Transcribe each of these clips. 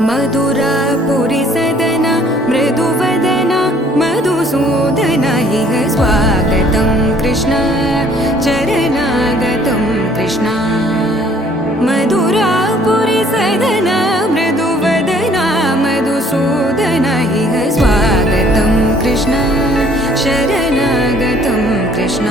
मधुरापुरी सदना मृदुवदना मधुसूदन इह स्वागतं कृष्ण चरणागतं कृष्ण मधुरापुरी सदना मृदुवदना मधुसूदन इह स्वागतं कृष्ण शरणागतं कृष्ण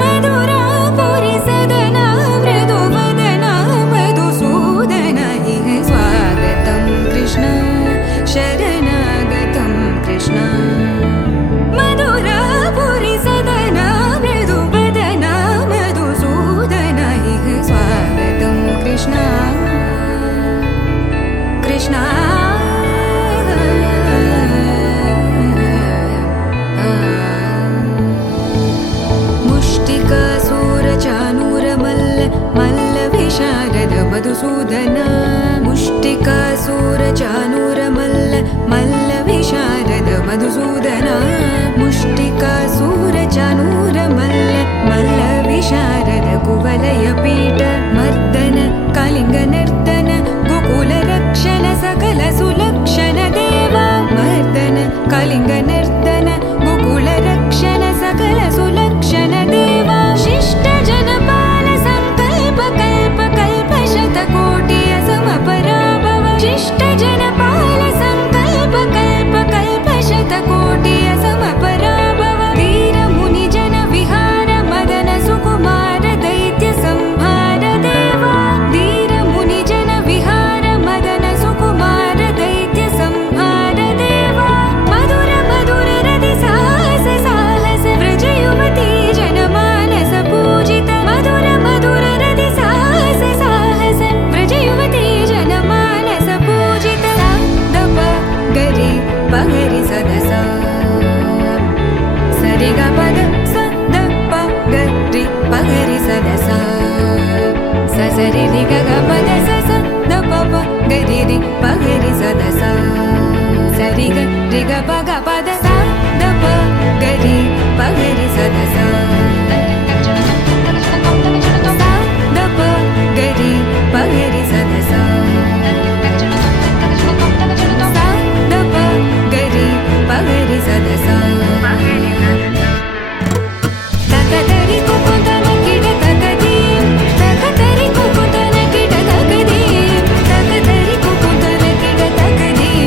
मधुरापुरी सदना मृदुवदना मधुसूदन इह स्वागतं कृष्ण शरणागतं कृष्ण मधुरापुरी सदना मृदुवदना मधुसूदन इह स्वागतं कृष्ण कृष्ण मधुसूदन मुष्टिकासूरचानूर मल्ल विशारद मधुसूदन मुष्टिकासूरचानूर मल्ल विशारद कुवलय पीठ मर्दन कलिंग नर्तन गोकुल रक्षण सकल सुलक्षण देवा मर्दन कलिंग नर्तन गोकुल रक्षण सकल सुलक्षण देवा शिष्ट जनपाल संकल्प कल्प कल्प शतकोटि असमपराभव शिष्ट जनपाल संकल्प कल्प कल्प शतकोटि असमपराभव वीर मुनि जन विहार मदन सुकुमार दैत्य संहार देवा वीर मुनि जन विहार मदन सुकुमार दैत्य संहार देवा मधुर मधुर रति साहस साहस व्रज युवती जनमानस पूजित मधुर मधुर रति साहस साहस व्रज युवती जनमानस पूजित दप गरि पगरि सदस सरि ग पद स द प गरि पगरि सदस स सरि रि ग ग पद स स द प प गरि रि पगरि सदस सरि ग रि ग प ग पद स द प गरि पगरि सदस द प गरि पगरि सदस द प गरि पगरि सदस तकदरि कुकुतन किड तकदीं तकदरि कुकुतन किड तकदीं तकदरि कुकुतन किड तकदीं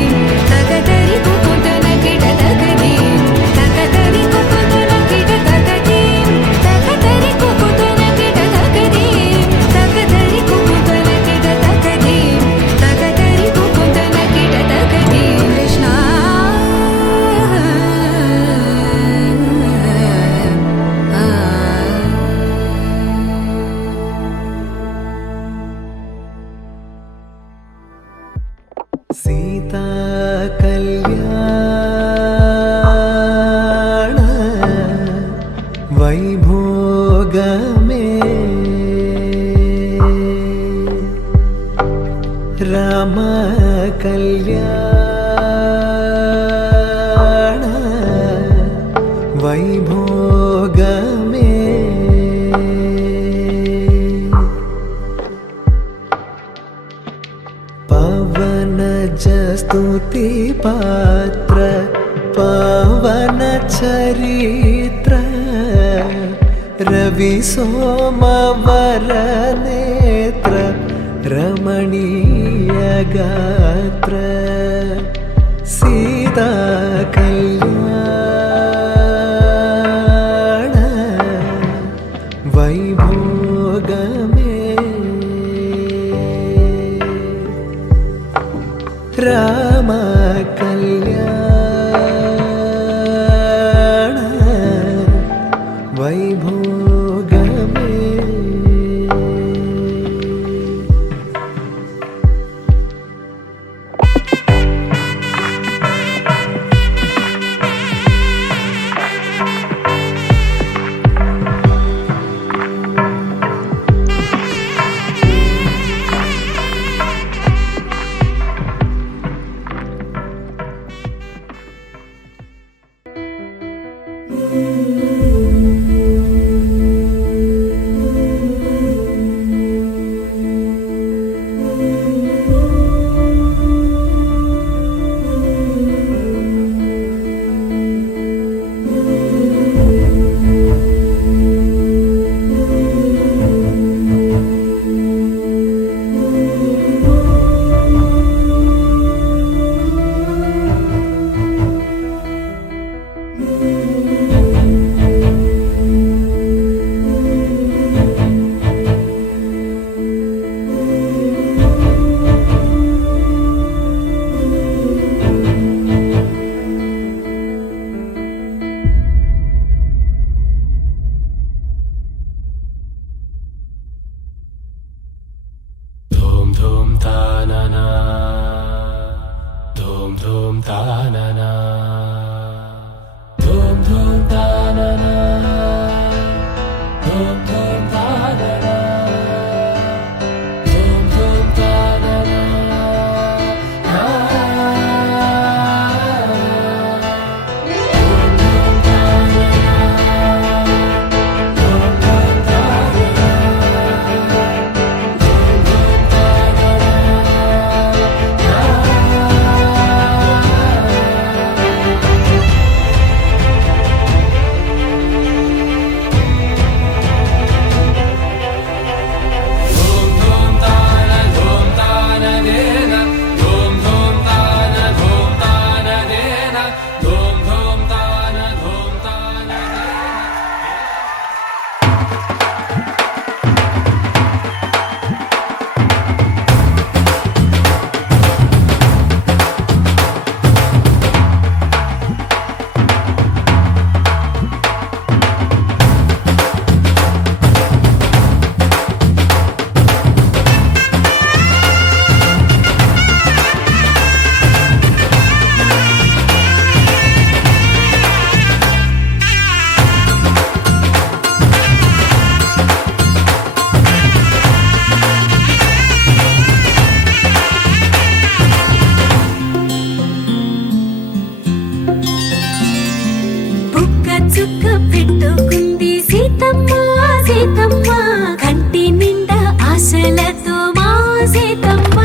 तकदरि कुकुतन किड तकदीं तकदरि कुकुतन किड तकदीं तकदरि कुकुतन किड तकदीं तकदरि कुकुतन किड तकदीं तकदरि कुकुतन किड तकदीं कृष्ण सीता कल्याण वैभोग में राम कल्याण वैभोग में पवन स्तुति पात्र पवन चरित्र रवि सोमवर नेत्र रमणीय गात्र सीता कल्याण वैभोग में राम कल्याण वैभोग में धूम तानना धूम धूम तानना धूम धूम तानना धूम धूम तानना धूम धूम तानना చుక్క పెట్టుకుంది సీతమ్మ సీతమ్మ కంటి నిండా ఆశలతో మా సీతమ్మ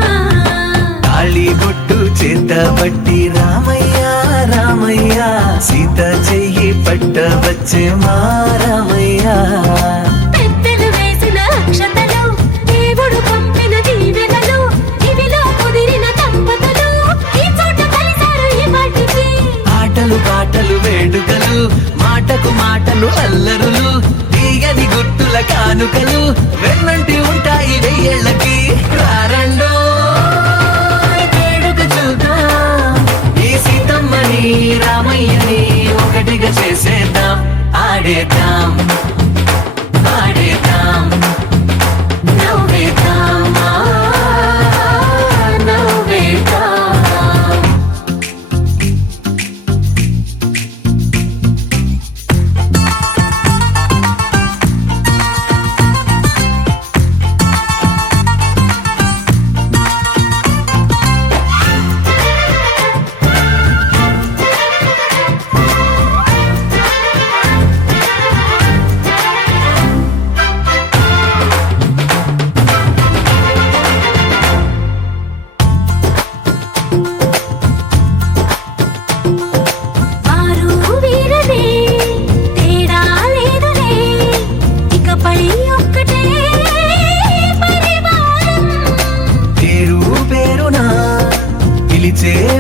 తాళి బొట్టు చేతబట్టి రామయ్య రామయ్య సీత చెయ్యి పట్ట వచ్చే మా రామయ్య పెద్దలు వేసిన అక్షతలు దేవుడు పంపిన దీవెనలు ఇవిలో కుదిరిన దంపతులు ఈ చోట కలిసారు ఈ వాటికి ఆటలు పాటలు వేడుకలు మాటకు మాటలు అల్లరులు తీయని గుర్తుల కానుకలు వెన్నంటి ఉంటాయి వెయ్యేళ్ళకి రారండో వేడుక చూద్దాం ఈ సీతమ్మని రామయ్యని ఒకటిగా చేసేద్దాం ఆడేద్దాం ఆడేద్దాం నవ్వేద్దాం నవ్వేద్దాం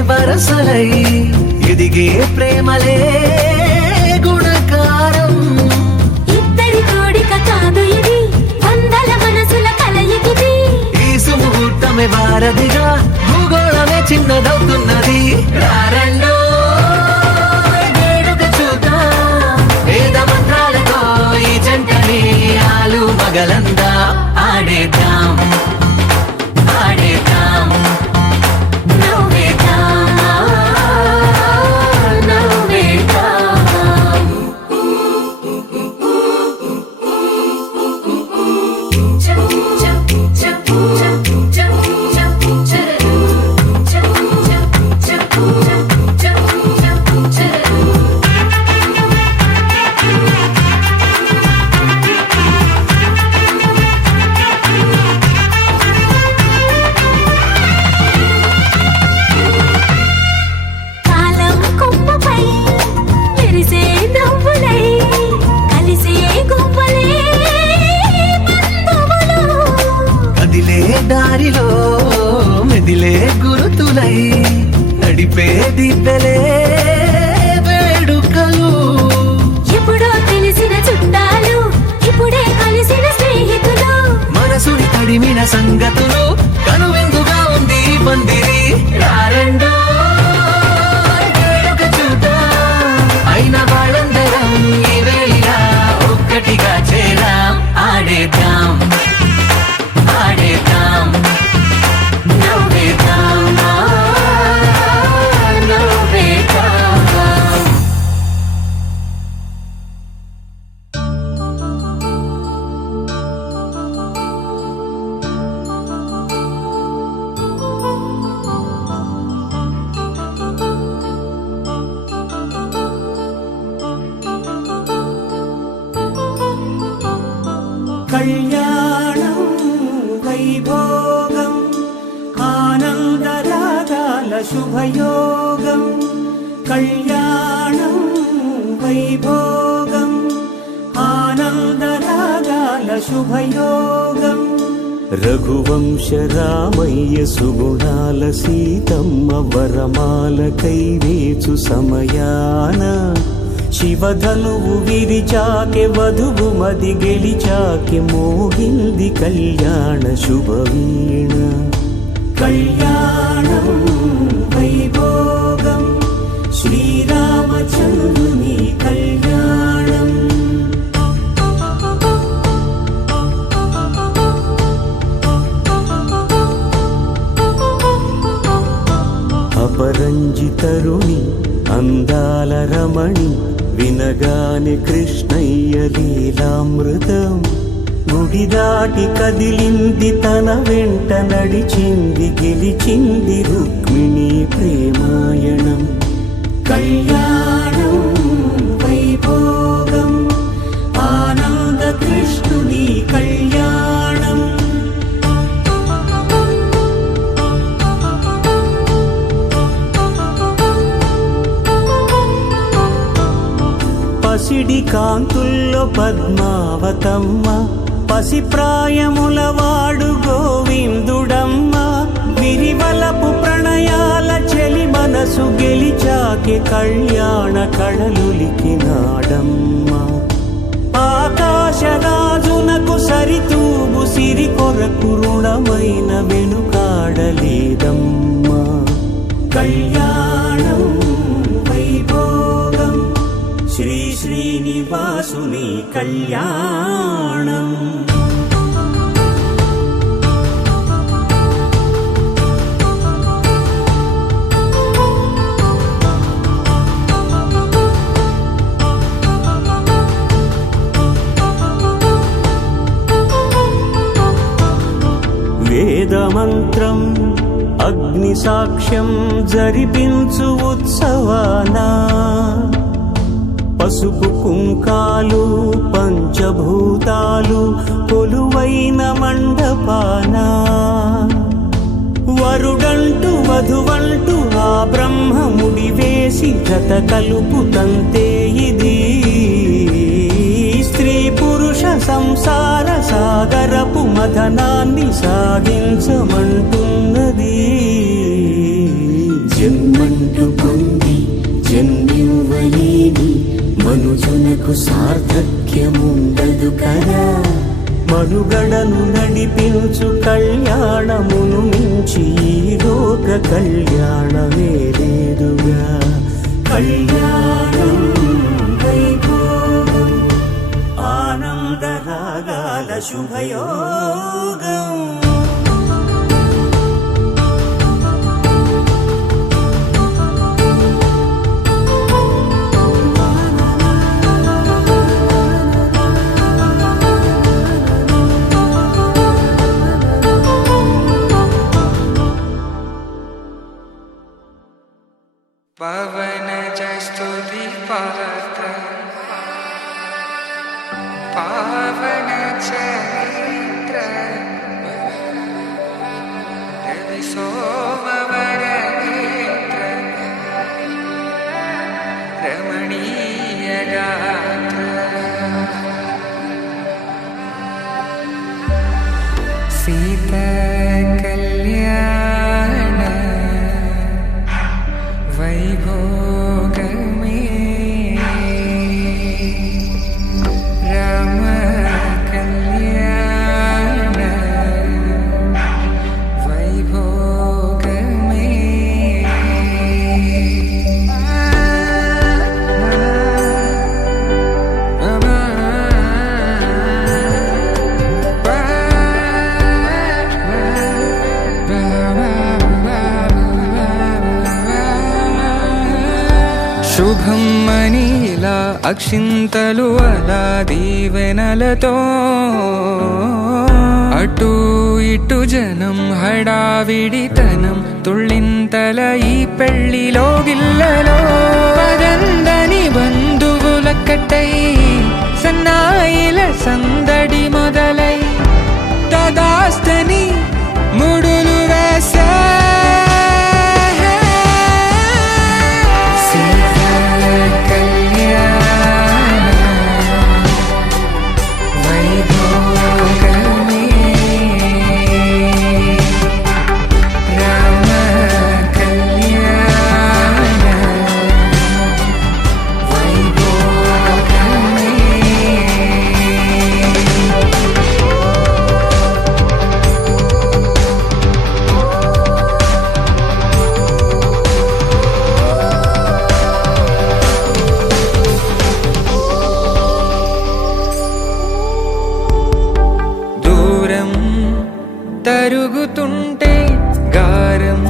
వరసలై ఎదిగే ప్రేమలే గుణకారం ఇద్దరి కోడిక కాదు ఇది వందల మనసుల కలయికిది ఈ సుముహూర్తమే వారధిగా భూగోళమే చిన్నదవుతున్నది రారండో వేడుక చూద్దాం వేద మంత్రాలతో ఈ జంటని ఆలు మగలందా ఆడేద్దాం ఆడేద్దాం దారిలో మెదిలే గురుతులై నడిపే దిబ్బెలే వేడుకలు ఎప్పుడో తెలిసిన చుట్టాలు ఇప్పుడే కలిసిన స్నేహితులు మనసుని తడిమిన సంగతులు కనువిందుగా ఉంది పందిరి రారండో వేడుక చూద్దాం అయిన వాళ్ళందరం ఈ వేళ ఒక్కటిగా చేరాం ఆడేద్దాం ఆడేద్దాం శుభయోగం కళ్యాణం వైభోగం ఆనందరాగాల శుభయోగం రఘువంశ రామయ్య సుగుణాల సీతమ్మ వరమాల కైవేచు సమయాన శివధనువు విరిచాకె వధువు మది గెలిచాకె మోగింది కళ్యాణ శుభవీణ కళ్యాణం వైభోగం శ్రీరామచంద్రుని కళ్యాణం అపరంజితరుణి అందాల రమణి వినగానే కృష్ణయ్య లీలామృతం గుడి దాటి కదిలింది తన వెంట నడిచింది గెలిచింది రుక్మిణి ప్రేమాయణం కళ్యాణం వైభోగం ఆనంద కృష్ణుని కళ్యాణం పసిడి కాంతుల్లో పద్మావతమ్మ పసిప్రాయముల వాడు గోవిందుడమ్మ విరివలపు ప్రణయాల చెలి మనసు గెలిచాకె కళ్యాణ కళలులికినాడమ్మ ఆకాశరాజునకు సరితూబు సిరి కొరకు రుణమైన వెనుకాడలేదమ్మ కళ్యాణం వైభోగం శ్రీ శ్రీనివాసుని కళ్యాణం వేదమంత్రం అగ్ని సాక్ష్యం జరిపించు ఉత్సవానా పసుపు కుంకాలు పంచభూతాలు కొలువైన మండపాన వరుడంటూ వధువంటూ ఆ బ్రహ్మముడి వేసి జత కలుపుతంతే ఇది స్త్రీ పురుష సంసార సాగరపు మథనాన్ని సాగించమంటున్నది జన్మంటూ పొంది జన్మివ్వలేని మనుజునకు సార్థక్యముండదు కదా మనుగడను నడిపించు కళ్యాణమును మించి ఈ లోక కళ్యాణమే లేదుగా కళ్యాణం వైభోగం ఆనందరాగాల శుభయోగం पवन जस्तुति पात्र पावन चरित्र रवि सोमवर नेत्र रमणीय गात्र सीता कल्याण वैभोग में राम कल्याण वैभोग శుభం మనీలా అక్షింతలు అలా దీవెనలతో అటు ఇటు జనం హడావిడితనం తుళ్ళింతల ఈ పెళ్లిలో గిల్లలో పదందని బంధువులక్కటై సన్నాయిల సందడి మొదలై తదాస్తని ముడులు వేసే దూరం తరుగుతుంటే గారం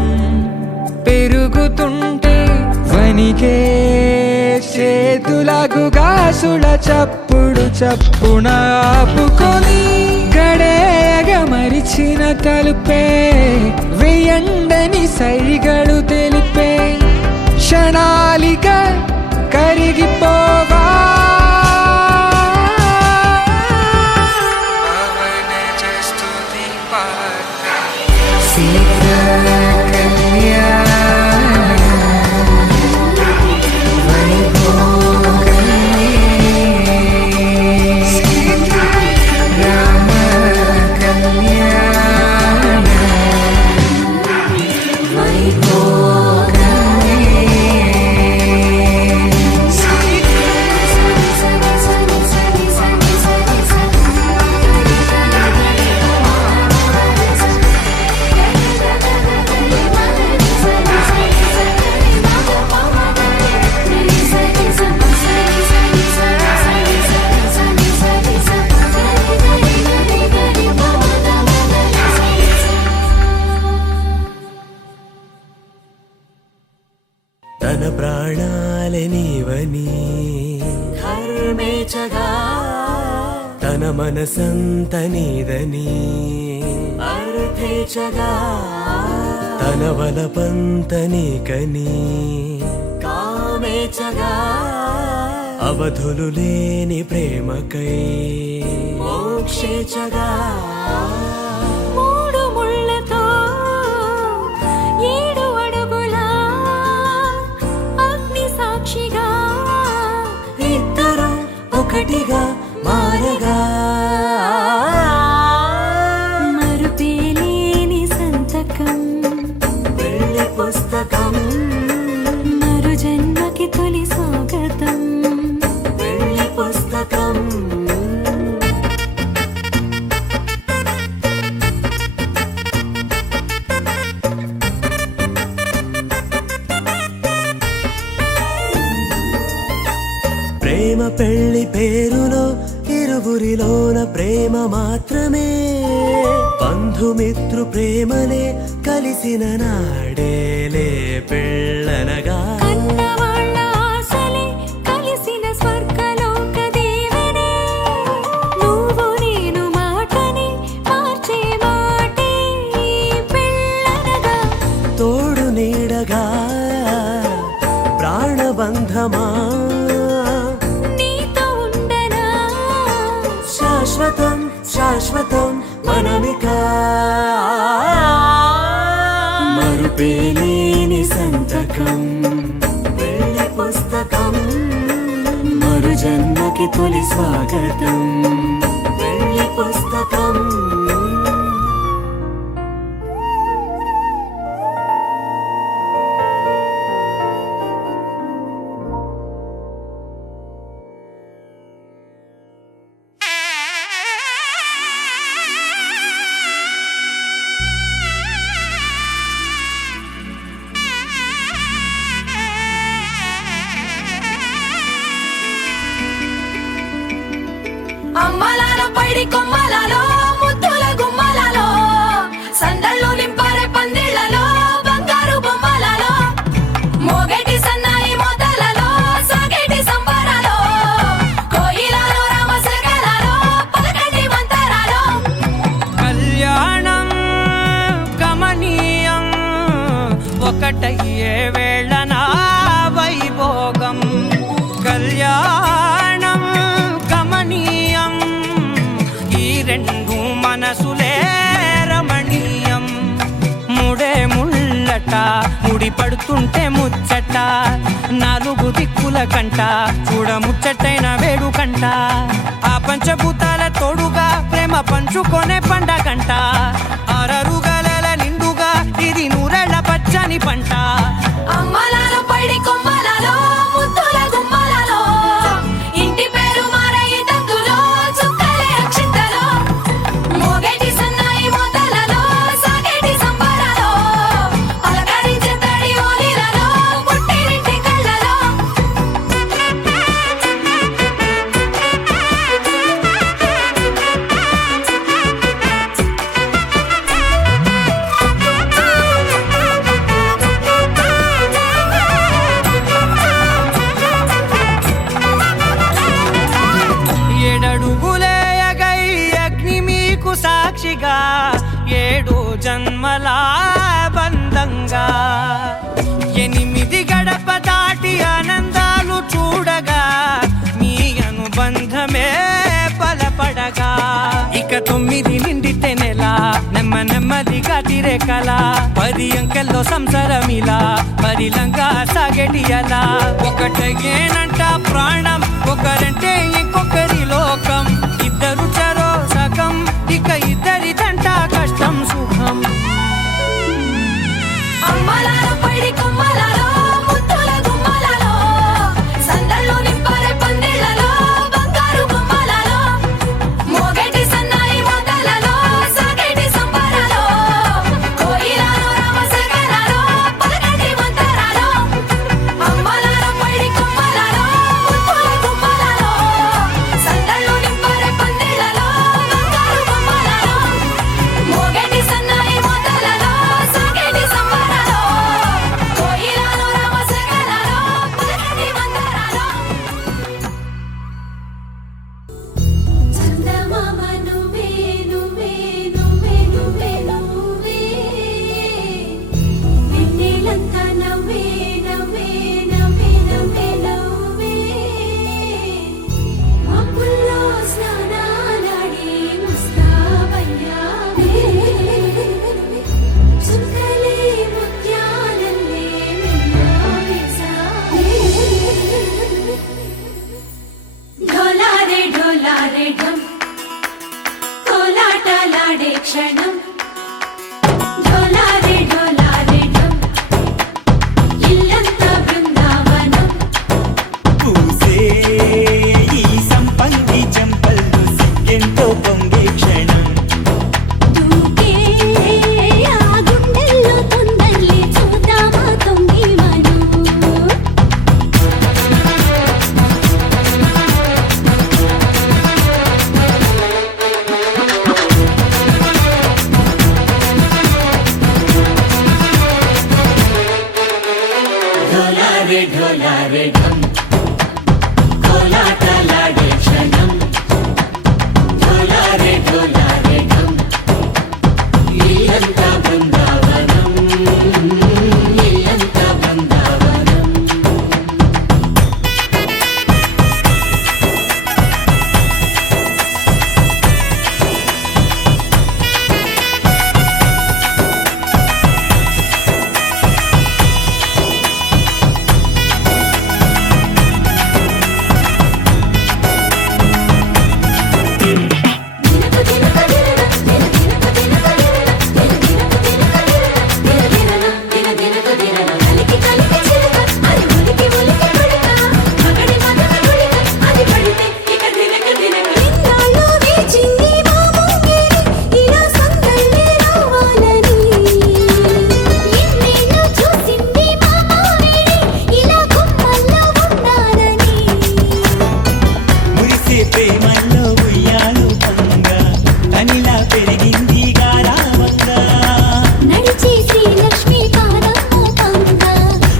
పెరుగుతుంటే వనికే చేతులకు గాసుల చప్పుడు చప్పున ఆపుకొని గడేగ మరిచిన తలుపే వెయ్యండని సైగడు తెలిపే క్షణాలిక కరిగిపోవా తన ప్రాణాలే నీవని ధర్మేచగా తన మనసంత నీదని అర్థేచగా తన వలపంత నీకని కామేచగా అవధులు లేని ప్రేమకై మోక్షేచగా మూడు ముళ్ళతో 7 అడుగుల అగ్ని సాక్షిగా ఇద్దరు ఒకటిగా మారగా మరుపేలేని సంతకం వెళ్ళి పుస్తకం మరు జన్మకి తొలి స్వాగతం వెళ్ళి పుస్తకం ప్రేమ పెళ్లి పేరులో ఇరువురిలోన ప్రేమ మాత్రమే బంధుమిత్రు ప్రేమలే కలిసిన నాడేలే పెళ్ళనగా కన్నవాళ్ళ ఆశలే కలిసిన స్వర్గలోక దేవనే నువ్వు నేను మాటని మార్చే మాటే పెళ్ళనగా తోడు నీడగా ప్రాణబంధమా నీతో ఉండనా శాశ్వతం శాశ్వతం మనమిక మరుపేలేని సంతకం వెళ్ళి పుస్తకం మరు జన్మకి తొలి స్వాగతం వెళ్ళి పుస్తకం అమ్మలాలో పైడి కొమ్మలలో ముద్దుల గుమ్మలలో సందళ్ళు నింపారే పందిళ్లలో బంగారు బొమ్మలలో మోగేటి సన్నాయి మోతలలో సాగేటి సంబరాలో కోయిలలో రామసగలలో పలకటి మంతరాలో కళ్యాణం గమనీయం ఒకటయ్యే వేళ నా వైభోగం కళ్యాణం గమనీయం ఈ రెండు మనసులే రమణీయం ముడే ముళ్ళట ముడి పడుతుంటే ముచ్చట 4 దిక్కుల కంట చూడ ముచ్చటైన వేడుకంట ఆ పంచభూతాల తోడుగా ప్రేమ పంచుకొనే పండగంట అరరుగల నిండుగా ఇది 100 పచ్చని పంట అమ్మలాలో పైడి కొమ్మలలో ముద్దుల గుమ్మలలో ఇంటి పేరు మారయి తందులో చుక్కలే అక్షింతలో మోగేటి సన్నాయి మోతలలో సాగేటి సంబరాలో పలకరించే తడి ఓలిలలో పుట్టినింటి కళ్ళలో 7 జన్మల బంధంగా 8 గడప దాటి ఆనందాలు చూడగా మీ అనుబంధమే బలపడగా ఇక 9 నిండితే నెల నెమ్మదిగా తిరే కల 10 అంకెల్లో సంసారమిలా పరిలంగా సాగేటియలా ఒకటేనంట ప్రాణం ఒకరంటే ఇంకొకరి లోకం ఇద్దరు చరో సగం ఇక ఇద్దరిదంట కష్టం సుఖం అమ్మలాలో పడి కొమ్మలాలో ముత్తుల గుమ్మలాలో సందళ్ళు నింపరే పందిళ్ళలో బంగారు గుమ్మలాలో మోగేటి సన్నాయి మోతలలో సాగేటి సంబరాలో కోయిలాలో రామశేఖరాలో పలకటి మంతరాలో అమ్మలాలో పడి కొమ్మలాలో ముత్తుల గుమ్మలాలో సందళ్ళు నింపరే పందిళ్ళలో బంగారు గుమ్మలాలో మోగేటి సన్నాయి మోతలలో సాగేటి సంబరాలో కోయిలాలో రామశేఖరాలో పలకటి మంతరాలో చందమామ నువ్వే నువ్వే నువ్వే నువ్వే నువ్వే వెన్నెలంతా నవ్వే నవ్వే నవ్వే నవ్వే నవ్వే మబ్బుల్లో స్నానాలాడి ముస్తాబయ్యావే చుక్కలే ముత్యాలల్లే మెల్లావేశావే ఢోలారే ఢోలారే ఢం కోలాటలాడే క్షణం ఢోలారే ఢోలారే ఢం ఇల్లంతా బృందావనం పూసే ఈ సంపంగి చెంపల్లో సిగ్గెంతో పొంగే క్షణం దూకే ఆ గుండెల్లో తొందరలే చూద్దామా తొంగి మనం ఢోలారే ఢోలారే ఢం కోలాటలాడే క్షణం ఢోలారే ఢోలారే ఢం ఇల్లంతా బృందావనం ఇల్లంతా బృందావనం దినక దినక దినక దినక దినక దినక దినక దినక దినక దినక దినక దినక కలికి కలికి చిలక అది ఉలికి ఉలికి పడక మగడి మగడ గుడిక అది పడితే ఇక దినక దినక ఇన్నాళ్ళు వేచింది మా ముంగిరి ఇలా సందళ్ళే రావాలని ఇన్నేళ్ళు చూసింది మా మావిడి ఇలా గుమ్మల్లో ఉండాలని మురిసే ప్రేమల్లో ఉయ్యాలు పంగ కనిలా పెరిగింది గారావంగా నడిచే శ్రీలక్ష్మి పాదమ్మ పంగ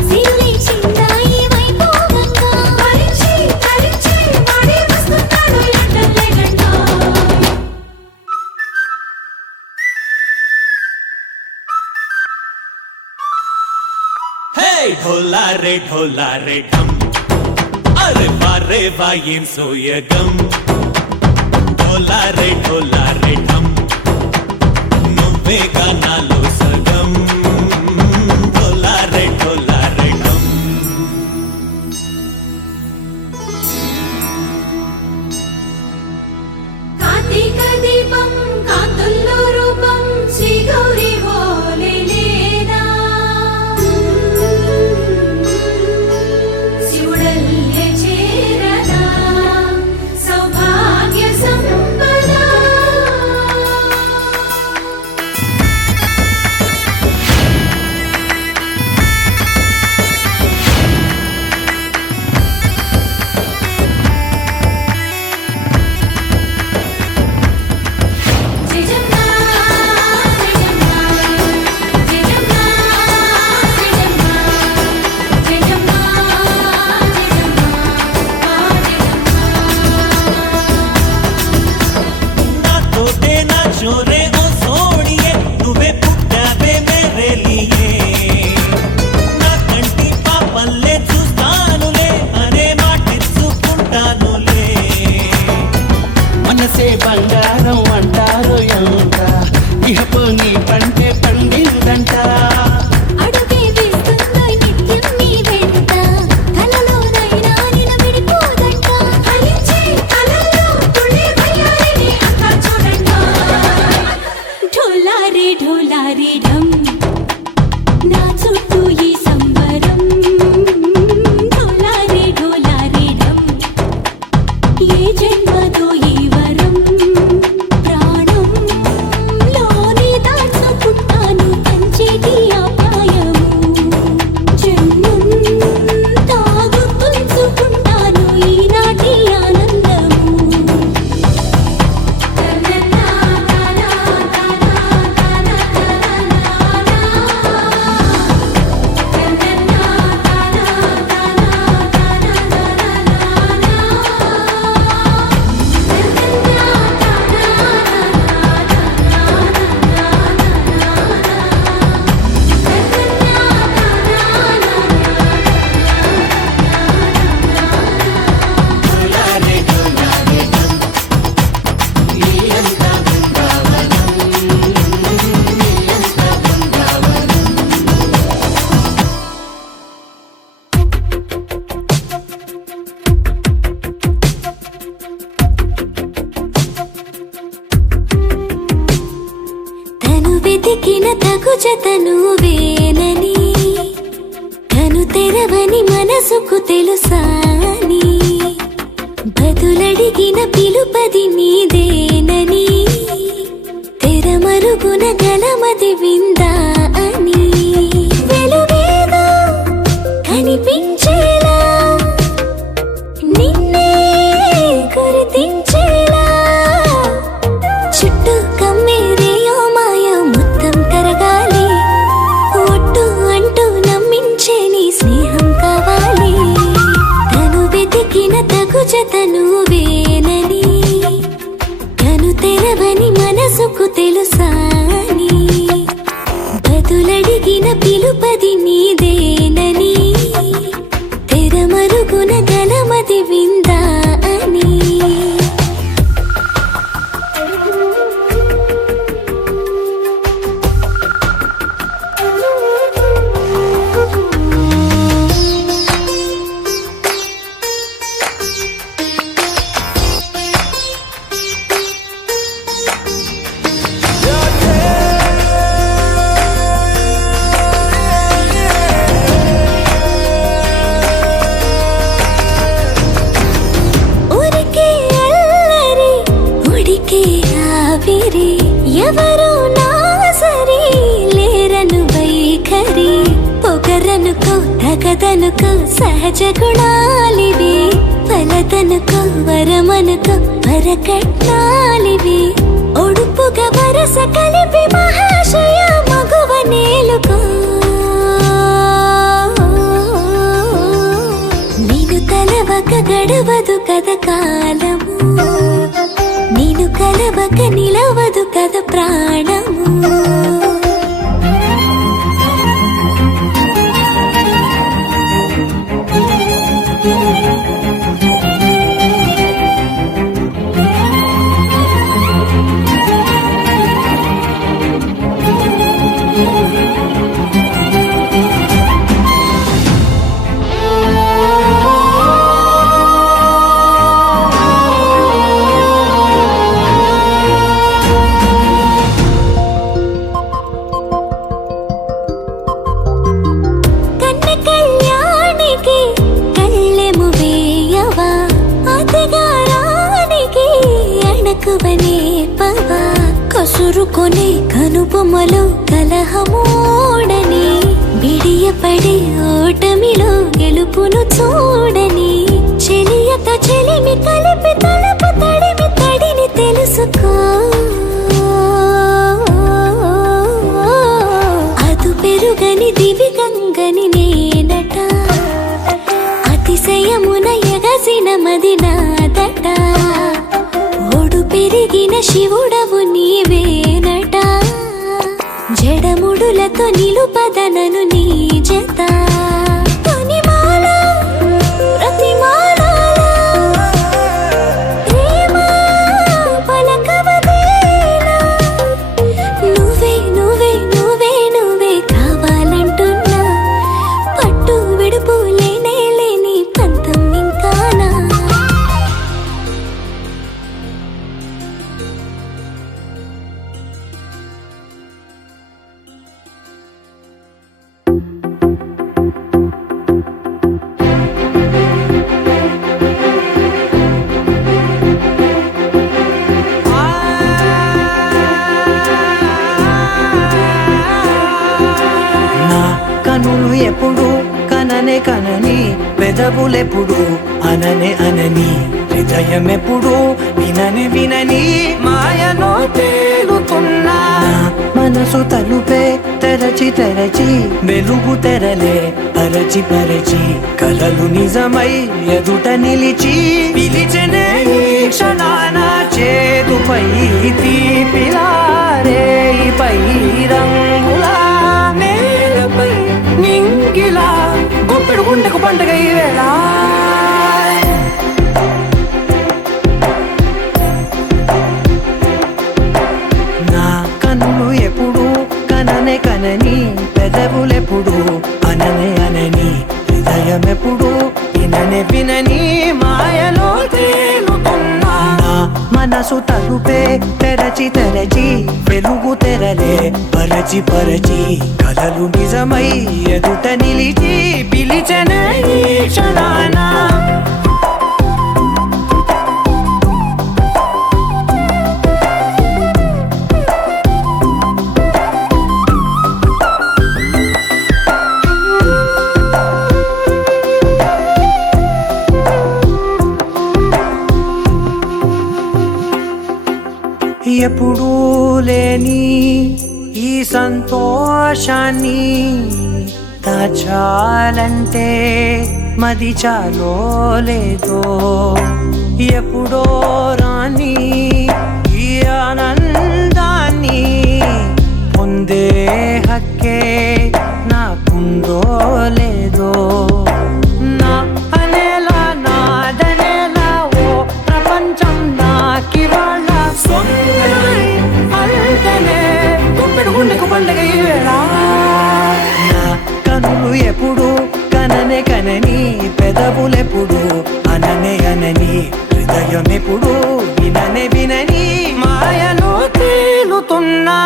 సిరులి చిందాయి వైభోగంగా భరించి భరించి వాడే వస్తున్నాడు ఎండలే గంట హే ఢోలారే ఢోలారే ఢం అరే వారే వాయేం సోయగం ఢోలారే ఢోలారే ఢం నువ్వే గానాలో సగం ఢోలారే ఢోలారే ఢం కార్తీక దీపం కాంతుల్లో రూపం శ్రీ గౌరీ ఓలే లేదా శివుడల్లే చేరదా సౌభాగ్య సంపద ढोलारे ढोलारे ढम ना చుట్టూ ఈ సంబరం ढोलारे ढोलारे ढम ఏ జన్మదో ఈ వరం ప్రాణం లోని దాచుకుంటాను పంచేటి ఆప్యాయము జన్మం తాగుతుంచుకుంటాను ఈనాటి ఆనందము తను వెతికిన తగు జతను వేనని తను తెరవని మనసుకు తెలుసాని బదులడిగిన పిలుపది నీదేనని తెరమరుగున గలమది విందా అని వెలువేదో కనిపించేలా నిన్నే గుర్తించేలా చుట్టూ కమ్మేరేయో మాయ మొత్తం కరగాలి ఒట్టు అంటూ నమ్మించే నీ స్నేహం కావాలి తను వెతికిన తగు జతను వేనని తను తెరవని మనసుకు తెలుసాని బదులడిగిన పిలుపది నీదేనని తెరమరుగున గలమది విందా అని ఊరికే అల్లరి ఉడికే ఆవిరి ఎవరు నా సరి లేరను వైఖరి పొగరనుకో తగదనుకో సహజ గుణాలివి ఫలదనుకో వరమనుకో వరకట్నాలివి ఒడుపుగా వరస కలిపి మహాశయ మగువ నేలుకో నీను కలవక గడవదు కద కాలము నీను కలవక నిలవదు కద ప్రాణము కన్న కళ్యాణికి కళ్ళెము వేయవా అతగారానికి అణకువనే పవా కసురుకొనే కనుబొమ్మలో కలహమోడని బిడియపడే ఓటమిలో గెలుపును చూడని చెలియత చెలిమి కలిపి తలపు తడిమి తడిని తెలుసుకో అదు పెరుగని దివి గంగని నేనట అతిశయమున ఎగసిన మది నాదట ఒడు పెరిగిన శివుడవు నీవేనట జడముడులతో నిలుపదనను నీ జత తొనిమాల ప్రతిమాలాల ప్రేమ పలకవదేలా నువ్వే నువ్వే నువ్వే నువ్వే కావాలంటున్నా పట్టు విడుపు లేనే లేని పంతం ఇంకానా కనని పెదవులెప్పుడు అననే అనని హృదయం ఎప్పుడు వినని వినని మాయలో తేలుతున్నా మనసు తలుపే తెరచి తెరచి వెలుగు తెరలే పరచి పరచి కలలు నిజమై ఎదుట నిలిచి పిలిచెనే ఈ క్షణాన చేదుపై తీపిలారే పై రంగులా నేలపై నింగిలా గొప్పెడు గుండెకు పండుగ ఈ వేళ నా కన్నులు ఎప్పుడు కననే కనని పెదవులెప్పుడు అననే అనని హృదయం ఎప్పుడు విననే వినని మాయలో తేలుతున్నా నా మనసు తలుపే తెరచి తెరచి వెలుగు తెరలే పరచి పరచి కలలు నిజమై ఎదుట నిలిచి పిలిచెనే ఈ క్షణాన ఎప్పుడూ లేని ఈ సంతోషాన్ని దాచాలంటే మది చాలో లేదో ఎప్పుడో రాని ఈ ఆనందాన్ని పొందే హక్కే నాకుందో లేదో నా అనేలా నాదనేలా ఓ ప్రపంచం నాకివాళ్ళ గుండెకు పండుగ ఈ వేళ నా కనులు ఎప్పుడు కననే కనని పెదవులెప్పుడు అననే అనని హృదయం ఎప్పుడు విననే వినని మాయలో తేలుతున్నా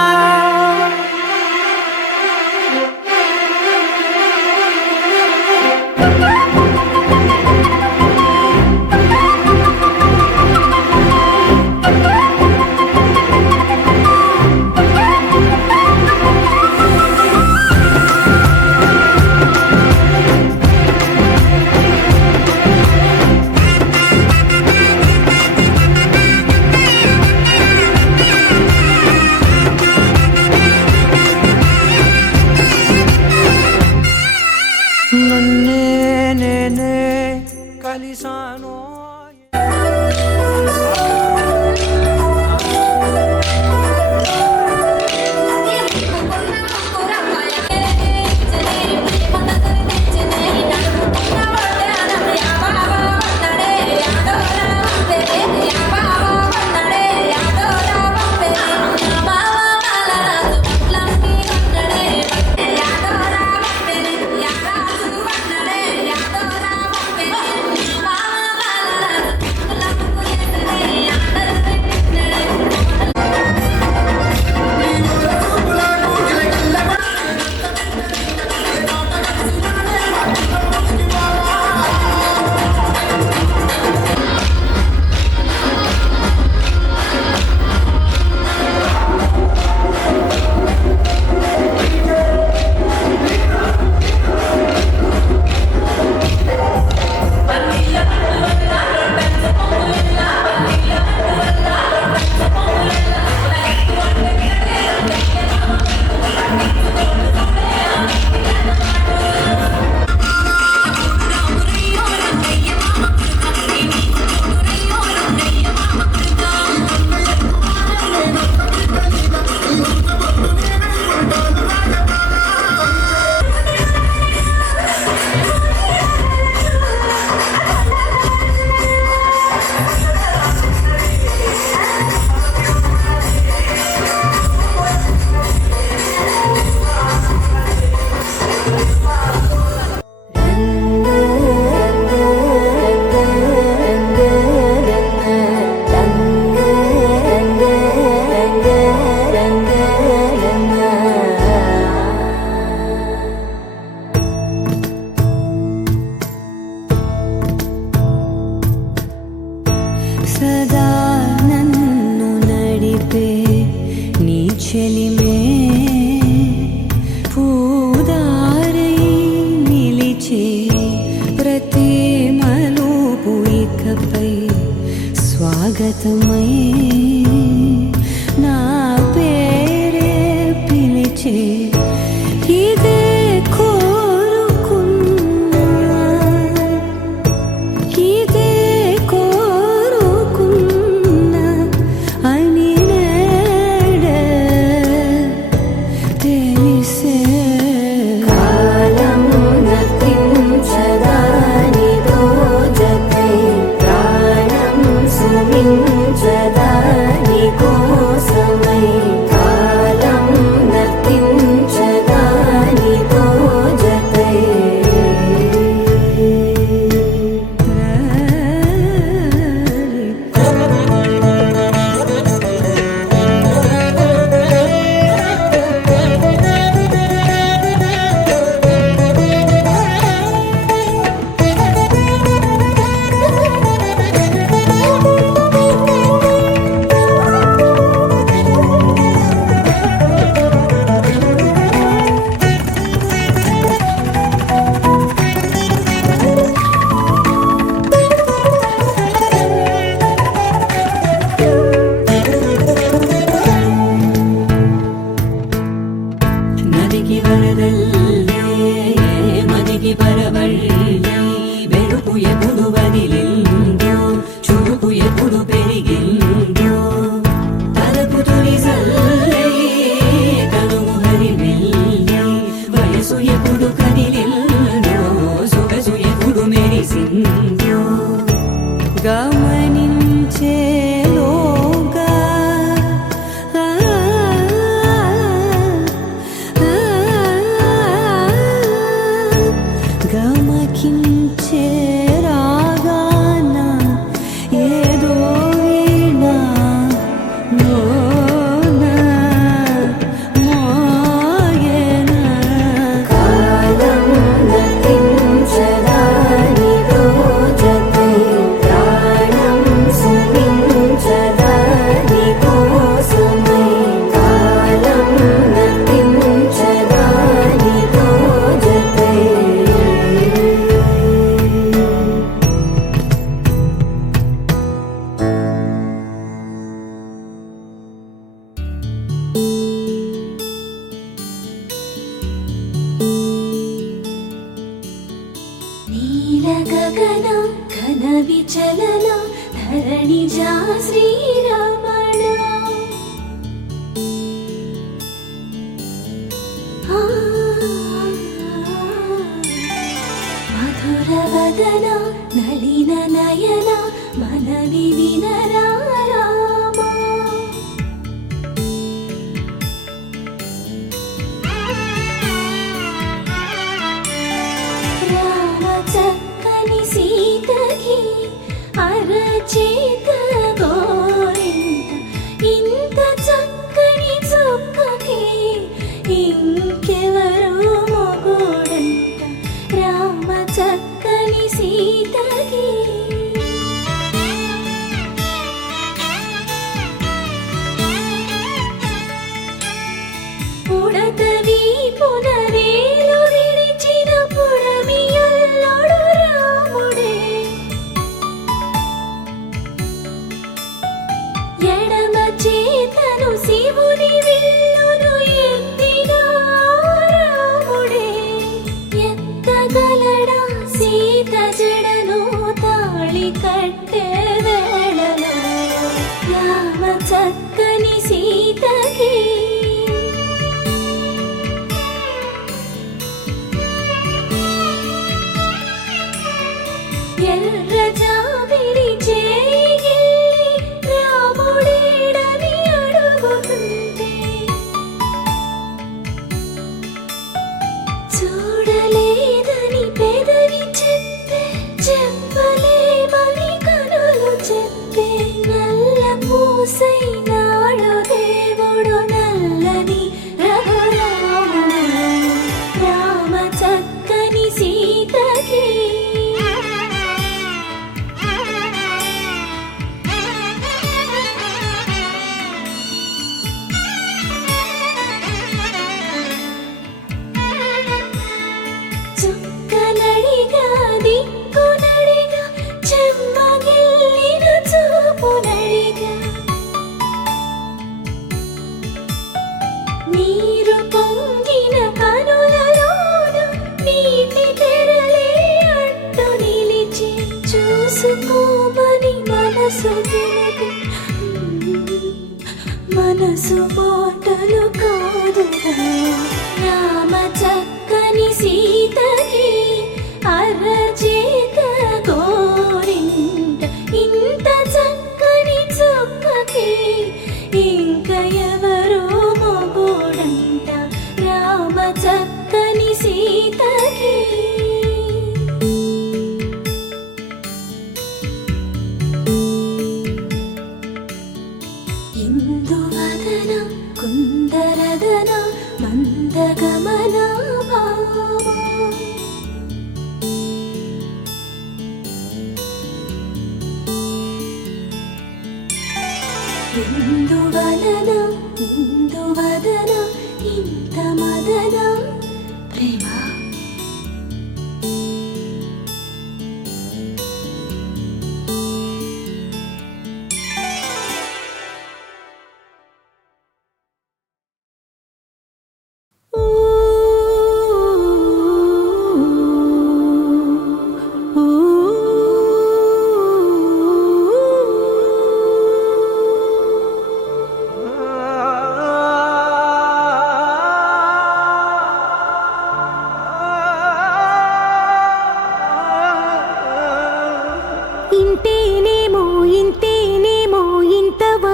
శాశ్వతమై నా పేరే పిలిచే ఇదే కోరుకున్నా ఇదే కోరుకున్నా అని నేడే తెలిసే కాలం నతించదాని దోజకై ప్రాణం సుమించదాని కోసమై కాలం నతించదాని దోజకై నదికి వరదల్లే మదికి పరవళ్ళే వెలుపు ఎప్పుడు వదిలిందో చురుకు ఎప్పుడు పెరిగిందో తలపు తొలి సల్లే కనుము హరివెల్లే వయసు ఎప్పుడు కదిలిందో సొగసు ఎప్పుడు మెరిసిందో గమనించేలోగా గమకించే రాగాన ఏదో వీణా మోనా మోయేనా కాలం నతించదాని దోజకై ప్రాణం సుమించదాని కోసమై కాలం నతించదాని దోజకై నీల గగన ఘన విచలన ధరణి జా శ్రీరమణ మధుర వదన నళిన నయన మనవి వినరా రామా రామ చక్కని సీతకి అరచేత గోరింట ఇంత చక్కని చుక్కకి ఇంకెవరు మొగుడంట రామ చక్కని సీతకి ఉడతవి పునరేలు విడిచిన పుడమియల్లోడు రాముడే ఎడమ చేతను శివుని విల్లును ఎత్తిన రాముడే ఎత్తగలడా సీత జడను తాళి కట్టే వేళలో రామ చక్కని సీతకి ఎర్ర జాబిలి చేయి రాముడేడని అడుగుతుంటే చూడలేదని పెదవి చెప్పే చెప్పలేమని కనులు చెప్పే నల్ల పూసై నాడు దేవుడు నల్లని రఘురాముడు రామ చక్కని సీతకి మనసు మాటలు కాదుగా రామ చక్కని సీతకి అరచేత కోరింట ఇంత చక్కని చుక్కకి ఇంక ఎవరో మొగుడంట రామ చక్కని సీతకి ఇందువదన కుందరదన మందగమన భామా ఇందువదన ఇందువదన ఇంత మదన ప్రేమ ఇంతేనేమో ఇంతేనేమో ఇంతవరకేనేమో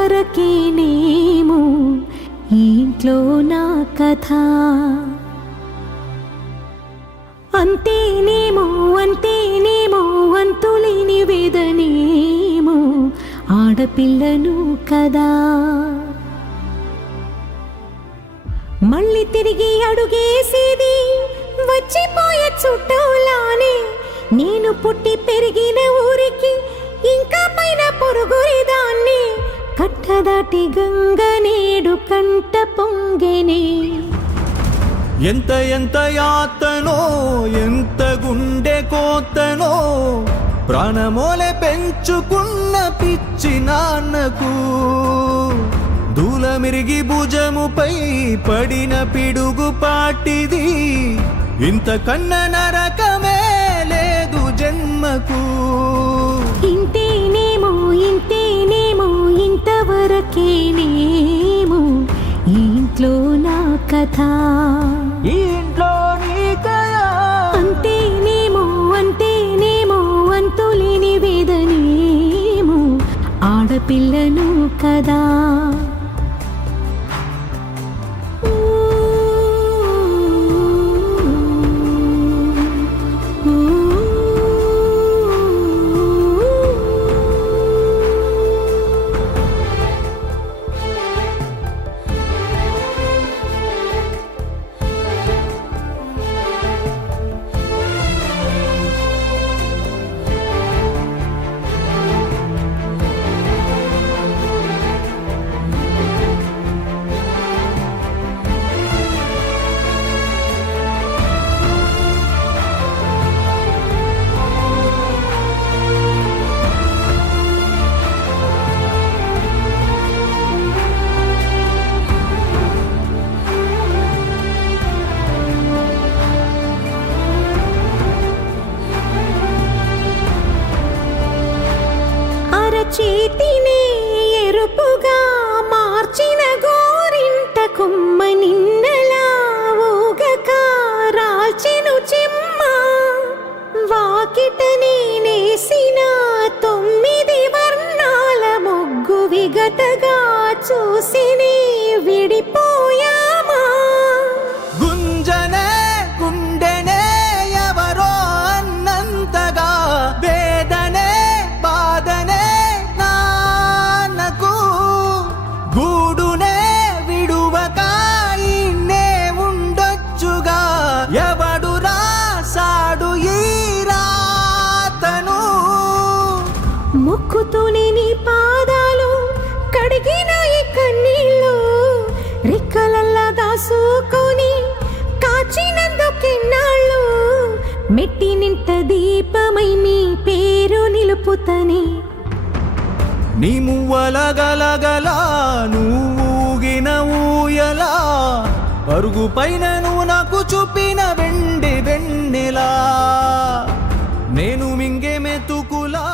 ఇంట్లో నా కథ అంతేనేమో అంతేనేమో అంతులేని వేదనేమో ఆడపిల్లను కదా మళ్ళీ తిరిగి అడుగేసేది వచ్చిపోయే చుట్టూలానే నేను పుట్టి పెరిగిన ఊరికి ఇంకా పైన పొరుగురిదాన్ని కట్టదాటి గంగ నేడు కంట పొంగెనే ఎంత ఎంత యాతనో ఎంత గుండె కోతనో ప్రాణమోలే పెంచుకున్న పిచ్చి నాన్నకు దూలమిరిగి భుజముపై పడిన పిడుగు పాటిది ఇంత కన్న నరకమే లేదు జన్మకు ఇంతేనేమో ఇంతేనేమో ఇంతవరకేనేమో ఇంట్లో నా కథ ఈ ఇంట్లో నీ కథ అంతేనేమో అంతేనేమో అంతులేని వేదనేమో ఆడపిల్లను కదా చేతినే ఎరుపుగా మార్చిన గోరింట కొమ్మ నిన్నలా ఊగక రాల్చెను చెమ్మ వాకిట నేనేసిన 9 వర్ణాల ముగ్గు విగతగా చూసినే విడిపోయామా గుంజనే గుండెనే ఎవరో అన్నంతగా వేదనే బాధనే నాన్నకు గూడునే విడువక ఇన్నే ఉండొచ్చుగా ఎవడు రాసాడు ఈ రాతను ముక్కుతూనే నీ పాదాలు కడిగిన ఈ కన్నీళ్ళు రెక్కలల్లా దాసుకొని కాచినందుకెన్నాళ్ళు మెట్టి నింట దీపమై నీ పేరు నిలుపుతని నీ మువ్వల గలగల నువ్వుగిన ఊయలా అరుగు పైన నువ్వు నాకు చూపిన వెండి వెన్నెలా నేను మింగే మెతుకులా